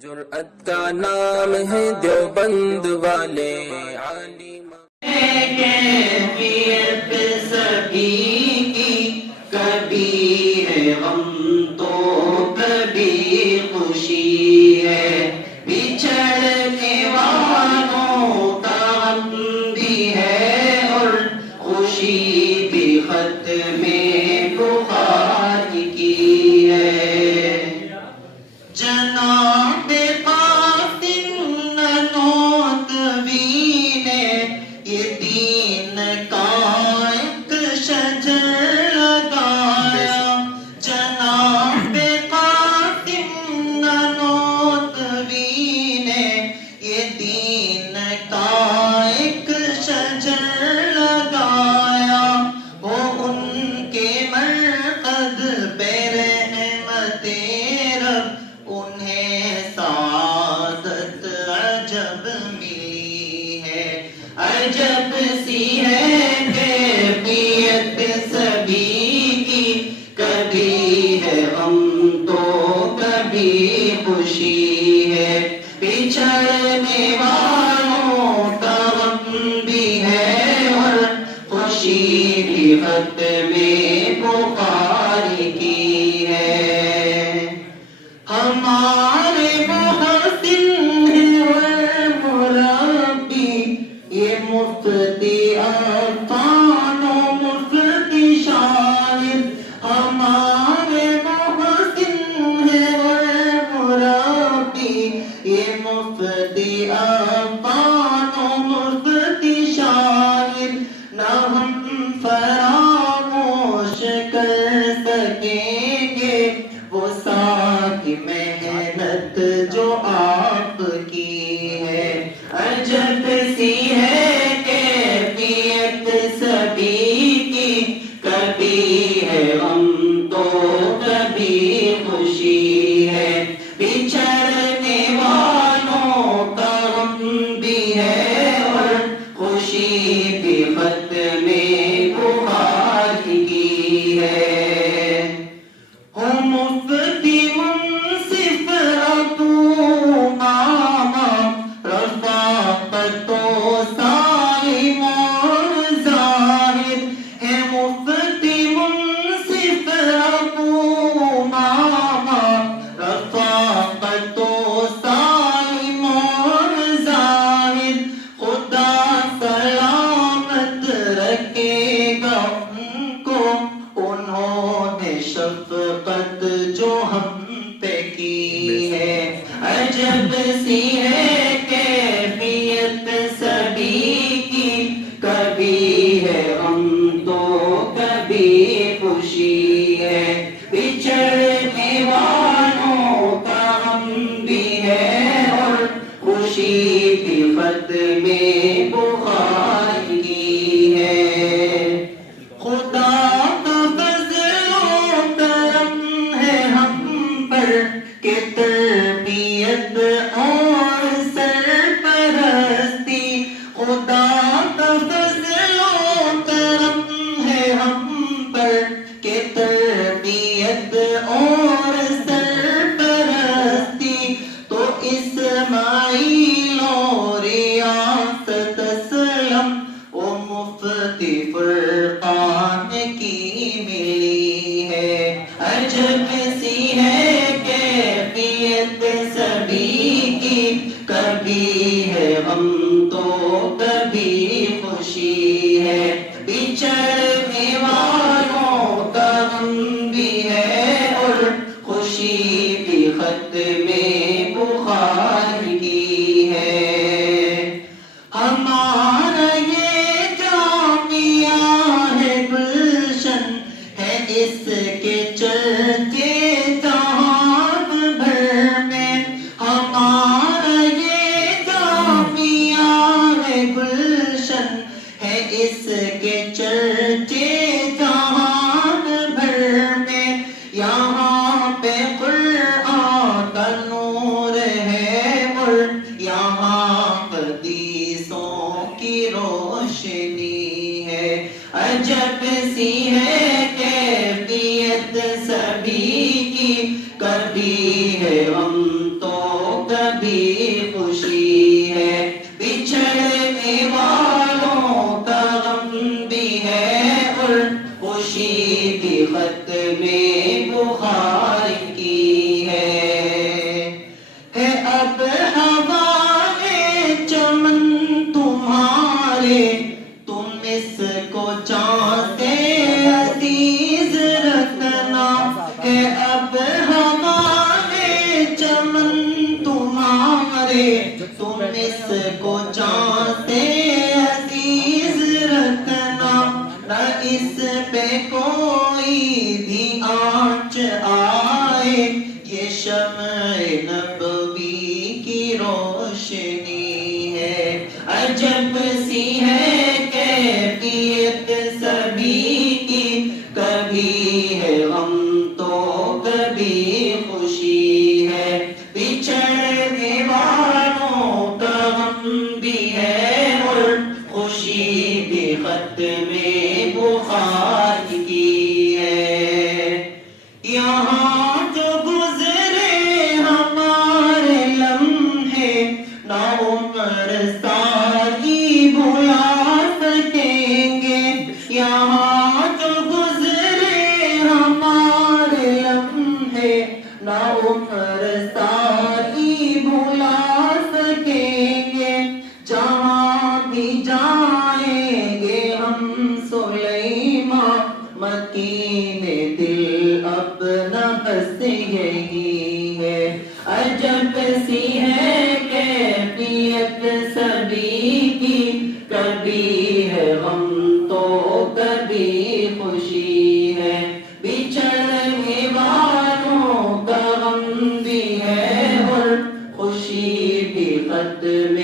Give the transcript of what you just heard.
جرأت کا نام ہے دیوبند والے عالم کیفیت سبھی کی کبھی ہے غم تو کبھی خوشی ہے بچھڑنے والوں کا غم بھی ہے اور خوشی بھی ختم بخار کی ہے جناب قاسم ننوتوی نے یہ دین کا ایک شجر لگایا جناب قاسم ننوتوی نے یہ دین کا ایک شجر لگایا وہ ان کے مرقد پہ رحمت رب انہیں سعادت عجب ملی ہے عجب سی ہے کیفیت سبھی کی کبھی ہے غم تو کبھی خوشی ہے بچھڑنے والوں کا غم بھی ہے اور خوشی بھی ختم بخار کی ہے ہمارے محسن ہے مربی یہ مفتی عرفان و مفتی شاہد ہمارے محسن ہے مربی یہ مفتی عرفان و مفتی شاہد نہ ہم فراموش کر سکیں گے وہ ساری محنت جو آپ کی ہے عجب سی ہے کیفیت سبھی کی کبھی ہے غم تو کبھی خوشی ہے بچھڑنے والوں کا غم بھی ہے اور خوشی بھی ختم بخار کی ہے مفتی منصف ابو ماما رفاقت و سالم اور زاہد ہے مفتی منصف ابو ماما رفاقت و سالم اور زاہد خدا سلامت رکھے گا ان کو انہوں نے شفقت جو ہم پہ کی ہے عجب سی ہے کیفیت سبھی کی کبھی ہے غم تو کبھی خوشی ہے بچھڑنے والوں کا غم بھی ہے اور خوشی بھی ختم بخار کی ہے خدا کا فضل و کرم ہے ہم پر کہ تربیت اور سرپرستی خدا کا فضل و کرم ہے ہم پر کہ تربیت اور سرپرستی تو اسماعیل و ریاست اسلم وہ مفتی فرقان کی ملی ہے عجب سی ہے کیفیت سبھی کی کبھی ہے غم تو کبھی خوشی ہے بچھڑنے والوں کا غم بھی ہے اور خوشی بھی ختم بخار کی ہے ہمارا یہ جامعہ ہے گلشن ہے اس کے چرچے جہان بھر میں ہمارا یہ جامعہ ہے گلشن ہے اس کے چرچے جہان بھر میں یہاں پہ قرآن کا نور ہے تم اس کو جان سے عزیز رکھنا، نہ اس پہ کوئی بھی آنچ آئے، یہ شمع نبوی کی روشنی ہے۔ عجب سی ہے کیفیت سبھی کی، کبھی ہے غم تو کبھی خوشی ہے، بچھڑنے والوں کا غم بھی ہے اور خوشی بھی ختم بخار کی ہے۔ یہاں جو گزرے ہمارے لمحے، نا عمر ساری بھلا سکیں گے، یہاں جو گزرے ہمارے لمحے، نا عمر ساری بھلا سکیں گے، جہاں بھی جائیں گے ہم سلیمان، مکین دل اپنا بس یہی ہے۔ عجب سی ہے کیفیت سبھی کی، کبھی ہے غم تو کبھی خوشی ہے، بچھڑنے والوں کا غم بھی ہے اور خوشی بھی ختم